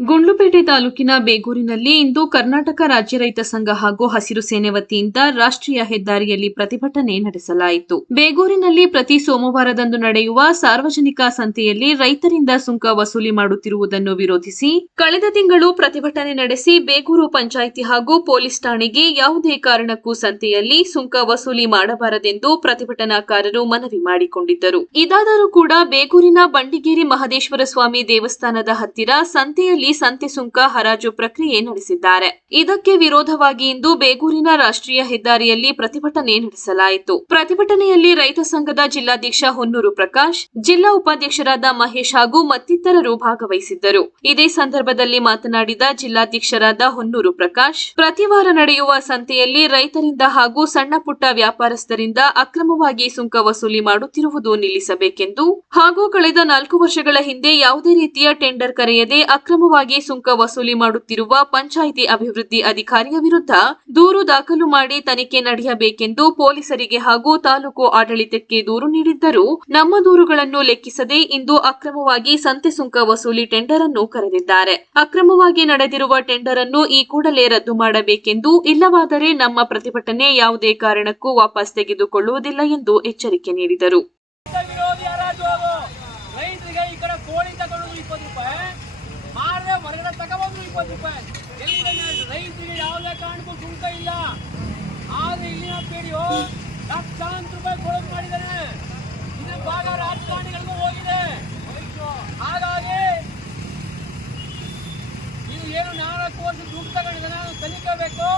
ಗುಂಡ್ಲುಪೇಟೆ ತಾಲೂಕಿನ ಬೇಗೂರಿನಲ್ಲಿ ಇಂದು ಕರ್ನಾಟಕ ರಾಜ್ಯ ರೈತ ಸಂಘ ಹಾಗೂ ಹಸಿರು ಸೇನೆ ವತಿಯಿಂದ ರಾಷ್ಟ್ರೀಯ ಹೆದ್ದಾರಿಯಲ್ಲಿ ಪ್ರತಿಭಟನೆ ನಡೆಸಲಾಯಿತು. ಬೇಗೂರಿನಲ್ಲಿ ಪ್ರತಿ ಸೋಮವಾರದಂದು ನಡೆಯುವ ಸಾರ್ವಜನಿಕ ಸಂತೆಯಲ್ಲಿ ರೈತರಿಂದ ಸುಂಕ ವಸೂಲಿ ಮಾಡುತ್ತಿರುವುದನ್ನು ವಿರೋಧಿಸಿ ಕಳೆದ ತಿಂಗಳು ಪ್ರತಿಭಟನೆ ನಡೆಸಿ ಬೇಗೂರು ಪಂಚಾಯಿತಿ ಹಾಗೂ ಪೊಲೀಸ್ ಠಾಣೆಗೆ ಯಾವುದೇ ಕಾರಣಕ್ಕೂ ಸಂತೆಯಲ್ಲಿ ಸುಂಕ ವಸೂಲಿ ಮಾಡಬಾರದೆಂದು ಪ್ರತಿಭಟನಾಕಾರರು ಮನವಿ ಮಾಡಿಕೊಂಡಿದ್ದರು. ಇದಾದರೂ ಕೂಡ ಬೇಗೂರಿನ ಬಂಡಿಗೇರಿ ಮಹದೇಶ್ವರ ಸ್ವಾಮಿ ದೇವಸ್ಥಾನದ ಹತ್ತಿರ ಸಂತೆಯಲ್ಲಿ ಸಂತೆ ಸುಂಕ ಹರಾಜು ಪ್ರಕ್ರಿಯೆ ನಡೆಸಿದ್ದಾರೆ. ಇದಕ್ಕೆ ವಿರೋಧವಾಗಿ ಇಂದು ಬೇಗೂರಿನ ರಾಷ್ಟ್ರೀಯ ಹೆದ್ದಾರಿಯಲ್ಲಿ ಪ್ರತಿಭಟನೆ ನಡೆಸಲಾಯಿತು. ಪ್ರತಿಭಟನೆಯಲ್ಲಿ ರೈತ ಸಂಘದ ಜಿಲ್ಲಾಧ್ಯಕ್ಷ ಹೊನ್ನೂರು ಪ್ರಕಾಶ್, ಜಿಲ್ಲಾ ಉಪಾಧ್ಯಕ್ಷರಾದ ಮಹೇಶ್ ಹಾಗೂ ಮತ್ತಿತರರು ಭಾಗವಹಿಸಿದ್ದರು. ಇದೇ ಸಂದರ್ಭದಲ್ಲಿ ಮಾತನಾಡಿದ ಜಿಲ್ಲಾಧ್ಯಕ್ಷರಾದ ಹೊನ್ನೂರು ಪ್ರಕಾಶ್ ಪ್ರತಿವಾರ ನಡೆಯುವ ಸಂತೆಯಲ್ಲಿ ರೈತರಿಂದ ಹಾಗೂ ಸಣ್ಣ ಪುಟ್ಟ ವ್ಯಾಪಾರಸ್ಥರಿಂದ ಅಕ್ರಮವಾಗಿ ಸುಂಕ ವಸೂಲಿ ಮಾಡುತ್ತಿರುವುದು ನಿಲ್ಲಿಸಬೇಕೆಂದು ಹಾಗೂ ಕಳೆದ ನಾಲ್ಕು ವರ್ಷಗಳ ಹಿಂದೆ ಯಾವುದೇ ರೀತಿಯ ಟೆಂಡರ್ ಕರೆಯದೆ ಅಕ್ರಮವಾಗಿ ಸುಂಕ ವಸೂಲಿ ಮಾಡುತ್ತಿರುವ ಪಂಚಾಯಿತಿ ಅಭಿವೃದ್ಧಿ ಅಧಿಕಾರಿಯ ವಿರುದ್ಧ ದೂರು ದಾಖಲು ಮಾಡಿ ತನಿಖೆ ನಡೆಯಬೇಕೆಂದು ಪೊಲೀಸರಿಗೆ ಹಾಗೂ ತಾಲೂಕು ಆಡಳಿತಕ್ಕೆ ದೂರು ನೀಡಿದ್ದರೂ ನಮ್ಮ ದೂರುಗಳನ್ನು ಲೆಕ್ಕಿಸದೆ ಇಂದು ಅಕ್ರಮವಾಗಿ ಸಂತೆ ಸುಂಕ ವಸೂಲಿ ಟೆಂಡರ್ ಅನ್ನು ಕರೆದಿದ್ದಾರೆ. ಅಕ್ರಮವಾಗಿ ನಡೆದಿರುವ ಟೆಂಡರ್ ಅನ್ನು ಈ ಕೂಡಲೇ ರದ್ದು ಮಾಡಬೇಕೆಂದು ಇಲ್ಲವಾದರೆ ನಮ್ಮ ಪ್ರತಿಭಟನೆ ಯಾವುದೇ ಕಾರಣಕ್ಕೂ ವಾಪಸ್ ತೆಗೆದುಕೊಳ್ಳುವುದಿಲ್ಲ ಎಂದು ಎಚ್ಚರಿಕೆ ನೀಡಿದರು. ಮಾರದೆ ಹೊರಗಡೆ ತಗೊಬಂದ್ರು ಇಪ್ಪತ್ತು ರೂಪಾಯಿ. ಎಲ್ಲಿಗೆ ರೈತರಿಗೆ ಯಾವುದೇ ಕಾರಣಕ್ಕೂ ಸುಂಕ ಇಲ್ಲ. ಆದ್ರೆ ಇಲ್ಲಿನ ಪೀಡಿಯು ಲಕ್ಷಾಂತರ ರೂಪಾಯಿ ಕೊಡೋದು ಮಾಡಿದ್ದಾನೆ. ಇದು ಭಾಗ ರಾಜಕಾರಣಿಗಳಿಗೂ ಹೋಗಿದೆ. ಹಾಗಾಗಿ ಇದು ಏನು ನಾಲ್ಕು ವರ್ಷ ದುಡ್ಡು ತಗೊಂಡಿದ್ದಾನೆ, ಅವನು ಕಲಿಕೋಬೇಕು,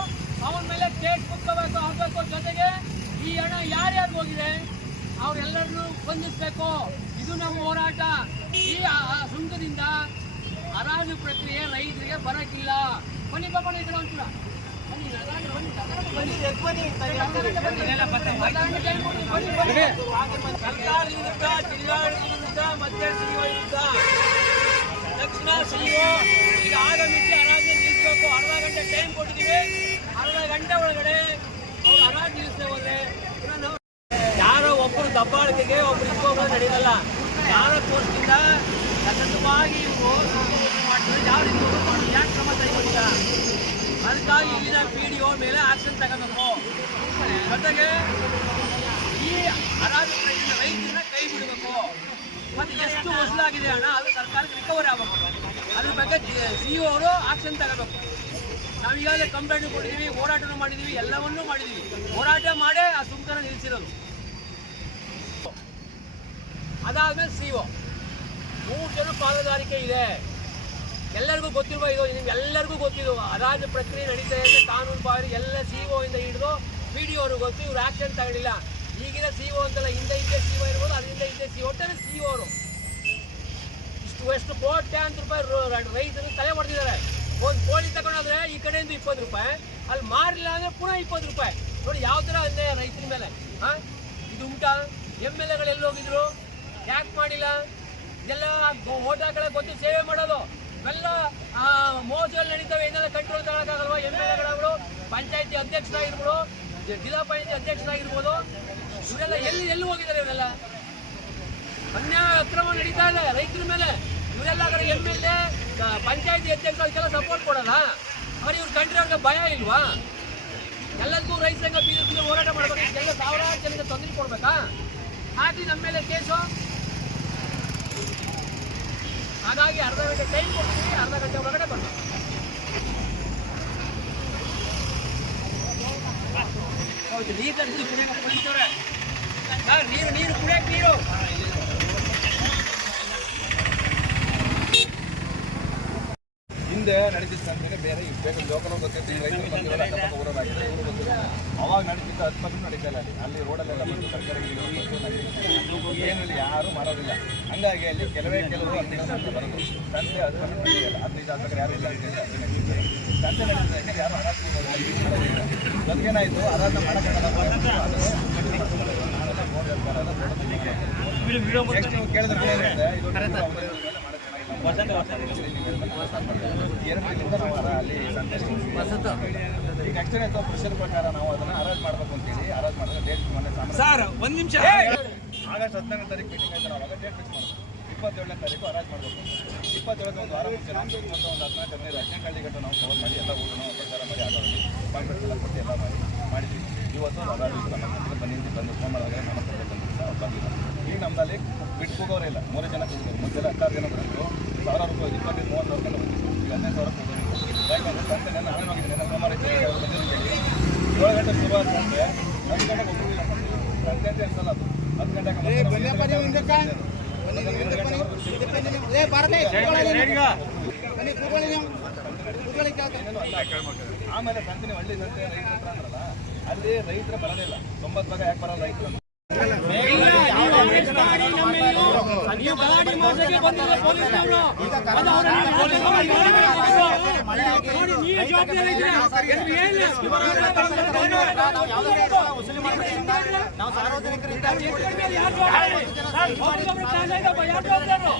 ಅವನ ಮೇಲೆ ಕೇಸ್ ಕುತ್ಕೋಬೇಕು ಹಾಕಬೇಕು ಜೊತೆಗೆ ಈ ಹಣ ಯಾರ್ಯಾರು ಹೋಗಿದೆ? ಅವರೆಲ್ಲರನ್ನೂ ಬಂಧಿಸಬೇಕು. ಇದು ನಮ್ಮ ಹೋರಾಟ. ಈ ಸುಂಕದಿಂದ ಹರಾಜು ಪ್ರಕ್ರಿಯೆ ರೈತರಿಗೆ ಬರಕ್ಕಿಲ್ಲ. ಬನ್ನಿ ಬನ್ನಿ ಇದ್ರ ಒಂಚೂರ. ಸರ್ಕಾರದಿಂದ ಈಗ ಆಗಮಿಸಿ ಹರಾಜು ನಿಲ್ಲಿಸಬೇಕು. ಅರ್ಧ ಗಂಟೆ ಟೈಮ್ ಕೊಟ್ಟಿದ್ದೀವಿ. ಅರ್ಧ ಗಂಟೆ ಒಳಗಡೆ ಅವ್ರು ಹರಾಜು ಯಾರೋ ಒಬ್ರು ದಬ್ಬಾಳಿಕೆಗೆ, ಒಬ್ರು ಇಸ್ಕೋಬೋದು ನಡೆಯಲ್ಲ ಯಾರ ಕೋರ್ಸ್ನಿಂದ ಸತತವಾಗಿ ಇವರು ಯಾಕೆ ಕ್ರಮ ತೆಗೆದುಕೊಂಡಿಲ್ಲ ಅದಕ್ಕಾಗಿ ಇಲ್ಲಿನ ಪಿ ಡಿ ಒ ಮೇಲೆ ಆಕ್ಷನ್ ತಗೋಬೇಕು ಜೊತೆಗೆ ಈ ಹರಾಜು ರೈತರನ್ನ ಕೈ ಬಿಡಬೇಕು ಮತ್ತೆ ಎಷ್ಟು ವಸೂಲಾಗಿದೆ ಹಣ ಅದು ಸರ್ಕಾರಕ್ಕೆ ರಿಕವರಿ ಆಗಬೇಕು ಅದ್ರ ಬಗ್ಗೆ ಸಿ ಅವರು ಆಕ್ಷನ್ ತಗೋಬೇಕು ನಾವು ಈಗಾಗಲೇ ಕಂಪ್ಲೇಂಟ್ ಕೊಟ್ಟಿದ್ದೀವಿ ಹೋರಾಟನೂ ಮಾಡಿದ್ದೀವಿ ಎಲ್ಲವನ್ನೂ ಮಾಡಿದ್ದೀವಿ ಹೋರಾಟ ಮಾಡೇ ಆ ಸುಂಕನ ನಿಲ್ಲಿಸಿರೋದು ಅದಾದ್ಮೇಲೆ ಸಿ ಒ. ಮೂರು ಜನ ಪಾಲುದಾರಿಕೆ ಇದೆ. ಎಲ್ಲರಿಗೂ ಗೊತ್ತಿರುವ ಇದು, ನಿಮ್ಗೆಲ್ಲರಿಗೂ ಗೊತ್ತಿದ್ದು ಅದಾದ ಪ್ರಕ್ರಿಯೆ ನಡೀತಾ ಇದೆ. ಕಾನೂನು ಬಾರಿ ಎಲ್ಲ ಸಿ ಒ ಇಂದ ಹಿಡಿದು ಪಿ ಡಿ ಅವ್ರಿಗೆ ಗೊತ್ತು, ಇವ್ರು ಆಕ್ಷನ್ ತಗೊಳ್ಳಿಲ್ಲ. ಈಗಿನ ಸಿ ಒ ಅಂತಲ್ಲ, ಹಿಂದೆ ಹಿಂದೆ ಸಿ ಒ ಇರ್ಬೋದು ಅದರಿಂದ ಹಿಂದೆ ಸಿ ಒಟ್ಟಾರೆ ಸಿ ಅವರು. ಇಷ್ಟು, ಎಷ್ಟು ಕೋಟ್ಯಾಂತರ ರೂಪಾಯಿ ರೈತರು ತಲೆ ಹೊಡೆದಿದ್ದಾರೆ ಒಂದು ಕೋಳಿ ತಗೊಂಡಾದ್ರೆ ಈ ಕಡೆಯಿಂದ ಇಪ್ಪತ್ತು ರೂಪಾಯಿ, ಅಲ್ಲಿ ಮಾರಿಲ್ಲ ಅಂದ್ರೆ ಪುನಃ ಇಪ್ಪತ್ತು ರೂಪಾಯಿ. ನೋಡಿ, ಯಾವ ಥರ ಅನ್ಯಾಯ ರೈತರ ಮೇಲೆ ಹಾಂ ಇದು ಉಂಟಾ? ಎಂ ಎಲ್ ಎಗಳು ಎಲ್ಲಿ ಹೋಗಿದ್ರು? ಯಾಕೆ ಮಾಡಿಲ್ಲ? ಇದೆಲ್ಲ ಹಾಕಳ ಗೊತ್ತು, ಸೇವೆ ಮಾಡೋದು. ಇವೆಲ್ಲ ಮೋಸಗಳು ನಡೀತವೆ ಏನೆಲ್ಲ ಕಂಟ್ರೋಲ್ ತಗೊಳಕ್ಕಾಗಲ್ವಾ? ಎಂ ಎಲ್ ಎಗಳಾಗ್ಬಿಡು, ಪಂಚಾಯತಿ ಅಧ್ಯಕ್ಷರಾಗಿರ್ಬೋದು, ಜಿಲ್ಲಾ ಪಂಚಾಯತಿ ಅಧ್ಯಕ್ಷರಾಗಿರ್ಬೋದು, ಇವರೆಲ್ಲ ಎಲ್ಲಿ ಎಲ್ಲಿ ಹೋಗಿದ್ದಾರೆ ಇವರೆಲ್ಲ? ಅನ್ಯಾಯ ಅಕ್ರಮ ನಡೀತಾ ಇದೆ, ರೈತರ ಮೇಲೆ. ಇವರೆಲ್ಲ ಕಡೆ ಎಂ ಎಲ್ ಎ ಪಂಚಾಯತಿ ಸಪೋರ್ಟ್ ಕೊಡಲ್ಲ? మరి ಇವ್ರು ಕಂಟ್ರಿ ಅವ್ರಿಗೆ ಭಯ ಇಲ್ವಾ? ಎಲ್ಲದಕ್ಕೂ ರೈತ ಸಂಘ ಬೀದಿ ಹೋರಾಟ ಮಾಡಬೇಕು ಎಲ್ಲ ಸಾವಿರಾರು ಜನಕ್ಕೆ ತೊಂದರೆ ಕೊಡ್ಬೇಕಾ? ಹಾಕಿ ನಮ್ಮ ಮೇಲೆ ಕೇಸು. ಹಾಗಾಗಿ ಅರ್ಧ ಗಂಟೆ ಟೈಮ್ ಕೊಡ್ತೀವಿ ಅರ್ಧ ಗಂಟೆ ಒಳಗಡೆ ಬರ್ಬೇಕು ಹೌದು ನೀರು ತರಿಸಿ ಕುಡಿಯಕ್ಕೆ ಕುಡಿತವ್ರೆ ಸರ್ ನೀರು ನೀರು ಕುಡಿಯಕ್ಕೆ ನೀರು ಹಿಂದೆ ನಡೀತಿತ್ತು ಅಂತಾನೆ ಬೇರೆ ಬೇಕು ಲೋಕಲ್ ಗೊತ್ತಿತ್ತು ರೈತರು ಬಂದಿರೋ ಅಕ್ಕಪಕ್ಕ ಊರೋದಾಗಿದೆ ಊರು ಗೊತ್ತಿಲ್ಲ ಅವಾಗ ನಡೀತಿತ್ತು ಹತ್ತು ನಡೀತಾ ಇಲ್ಲ ಅಲ್ಲಿ ಅಲ್ಲಿ ರೋಡಲ್ಲೆಲ್ಲ ಬಂದು ಸರ್ಕಾರಿ ಏನಲ್ಲಿ ಯಾರು ಮಾಡೋದಿಲ್ಲ. ಹಂಗಾಗಿ ಅಲ್ಲಿ ಕೆಲವೇ ಕೆಲವರು ಹದಿನೈದು ಸಂತೆ ಬರೋದು. ತಂದೆ ಹತ್ತು ಮಂದಿ ನಡೆಯಲ್ಲ ಹದಿನೈದು ಆದಾಗ ಯಾರು ಇಲ್ಲ ಅಂತ ತಂದೆ ಸಂತೆ ಯಾರು ಸಂತೆ ಹಣ ಅದಕ್ಕೇನಾಯಿತು ಅದನ್ನ ಮಾಡೋಕ್ಕಾಗಲ್ಲ ಕೇಳಿದ್ರೆ ಅಲ್ಲಿ ಸಂದೇಶ ಈಗ ಪ್ರೆಷರ್ ಪ್ರಕಾರ ನಾವು ಅದನ್ನ ಅರೇಂಜ್ ಮಾಡ್ಬೇಕು ಅಂತೇಳಿ ಅರೇಂಜ್ ಮಾಡಿದ್ರೆ ಡೇಟ್ ಮೊನ್ನೆ ಸರ್ ಒಂದ್ ನಿಮಿಷ. ಆಗಸ್ಟ್ ಹದಿನಾಲ್ಕು ತಾರೀಕು ಮೀಟಿಂಗ್ ಆಯ್ತು ನಾವು ಅವಾಗ ಡೇಟ್ ಫಿಕ್ಸ್ ಮಾಡೋದು. ಇಪ್ಪತ್ತೇಳನೇ ತಾರೀಕು ಹರಾಜು ಮಾಡಬೇಕು. ಇಪ್ಪತ್ತೇಳಕ್ಕೆ ಒಂದು ವಾರ ಮುಂಚೆ ನಾವು ಮತ್ತು ಒಂದು ಹದಿನಾಲ್ಕು ಹದಿನೈದು ಹದಿನೈದು ಹಳ್ಳಿ ಗಂಟೆ ನಾವು ಕವರ್ ಮಾಡಿ ಎಲ್ಲ ಊಟನೂ ಪ್ರಚಾರ ಮಾಡಿ ಆಗೋದು ಅಪಾಯಿಂಟ್ಮೆಂಟ್ ಎಲ್ಲ ಕೊಟ್ಟು ಎಲ್ಲ ಮಾಡಿ ಮಾಡಿದ್ವಿ. ಇವತ್ತು ಅರಾಜ್ ಬಂದಿದ್ದು ಬಂದು ಫೋನ್ ಮಾಡಿದಾಗ ನಮ್ಮ ಕಡೆ ಬಂದಿಲ್ಲ ಅವ್ರು ಬಂದಿಲ್ಲ ಈಗ ನಮ್ಮದಲ್ಲಿ ಬಿಟ್ಟು ಹೋಗೋರೇ ಇಲ್ಲ. ಮೂರೇ ಜನ ಕೂಗಿದ್ರು ಮೊದಲೆಲ್ಲ ಹತ್ತಾರು ಜನ ಬಂದರು. ಸಾವಿರ ರೂಪಾಯಿ ಇಪ್ಪತ್ತೈದು ಮೂವತ್ತು ಸಾವಿರ ರೂಪಾಯಿ ಈಗ ಹದಿನೈದು ಸಾವಿರ ಕೂಗೋರು ಯಾಕಂದ್ರೆ ಸಂತೆ ನಾನು ನಾನೇ ಹೋಗಿದ್ದೀನಿ ನನ್ನ ಸೋಮವಾರ ಏಳು ಗಂಟೆ ಶುರು ಸಂತೆ ಹತ್ತು ಗಂಟೆಗೆ ಒಬ್ಬರಿಲ್ಲ ಸಂತೆ ಅಂತ ಅನ್ಸಲ್ಲ ಅದು. ಹತ್ತು ಗಂಟೆಗೆ ಸಂತೆ ಅಲ್ಲ. ಆಮೇಲೆ ಸಂತೆ ನೀವು ಹಳ್ಳಿ ಸಂತೆ ರೈತರ ಅಂದ್ರಲ್ಲ ಅಲ್ಲಿ ರೈತರ ಬರೋದೇ ಇಲ್ಲ. ತೊಂಬತ್ತು ಭಾಗ ಯಾಕೆ ಬರಲ್ಲ ರೈತರು ಅಂತ ನೀವು ಗಲಾಟೆ ಮಾಡೋದಕ್ಕೆ ಬಂದಿಲ್ಲ ಪೊಲೀಸ್ನವರು. ಅದು ಅವ್ರನ್ನ ನೋಡಿ, ನೀವು ಜವಾಬ್ದಾರಿ ಇದ್ದೀರಾ? ನಾವು ಸಾರ್ವಜನಿಕರಿದ್ದಾರೆ ಯಾರು ಜವಾಬ್ದಾರಿ? ಯಾರು ಜವಾಬ್ದಾರರು?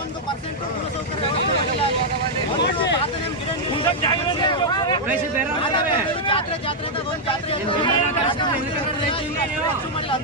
ಒಂದು ಪರ್ಸೆಂಟ್ ಜಾತ್ರೆ ಜಾತ್ರೆ ಅಂತ ಒಂದು ಜಾತ್ರೆ